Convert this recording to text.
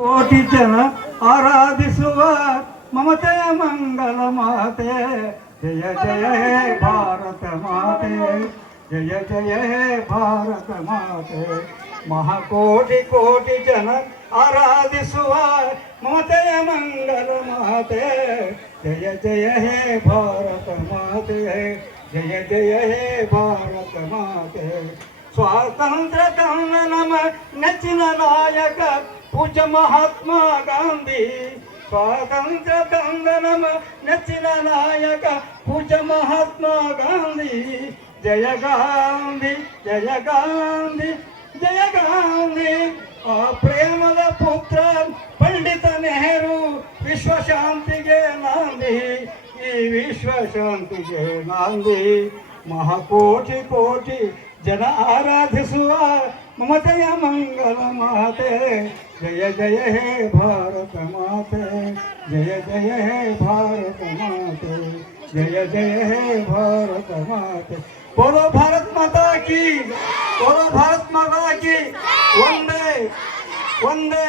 ಕೋಟಿ ಜನ ಆರಾಧಿಸುವ ಮಮತೆಯ ಮಂಗಲ ಮಾತೆ ಜಯ ಜಯ ಹೇ ಭಾರತ ಮಾತೆ ಜಯ ಜಯ ಹೇ ಭಾರತ ಮಾತೆ ಮಹಾಕೋಟಿ ಕೋಟಿ ಜನ ಆರಾಧಿಸುವ ಮಮತೆಯ ಮಂಗಲ ಮಾತೆ ಜಯ ಜಯ ಹೇ ಭಾರತ ಮಾತೆ ಜಯ ಜಯ ಹೇ ಭಾರತ ಮಾತೆ ಸ್ವಾತಂತ್ರ್ಯ ತಂದ ನಮ್ಮ ನೆಚ್ಚಿನ ನಾಯಕ ಪೂಜ್ಯ ಮಹಾತ್ಮ ಗಾಂಧಿ ಸ್ವಾತಂತ್ರ್ಯ ತಂದ ನಮ್ಮ ನೆಚ್ಚಿನ ನಾಯಕ ಪೂಜ್ಯ ಮಹಾತ್ಮ ಗಾಂಧಿ ಜಯ ಗಾಂಧಿ ಜಯ ಗಾಂಧಿ ಜಯ ಗಾಂಧಿ ಆ ಪ್ರೇಮದ ಪುತ್ರ ಪಂಡಿತ ನೆಹರು ವಿಶ್ವ ಶಾಂತಿಗೆ ನಾಂದಿ ಈ ವಿಶ್ವ ಶಾಂತಿಗೆ ನಾಂದಿ ಮಹಾಕೋಟಿ ಕೋಟಿ ಜನ ಆರಾಧಿಸುವ ಮಮತೆಯ ಮಂಗಲ ಮಾತೆ ಜಯ ಜಯ ಹೇ ಭಾರತ ಮಾತೆ ಜಯ ಜಯ ಹೇ ಭಾರತ ಮಾತೆ ಜಯ ಜಯ ಹೇ ಭಾರತ ಮಾತೆ बोलो भारत माता की बोलो भारत माता की वंदे वंदे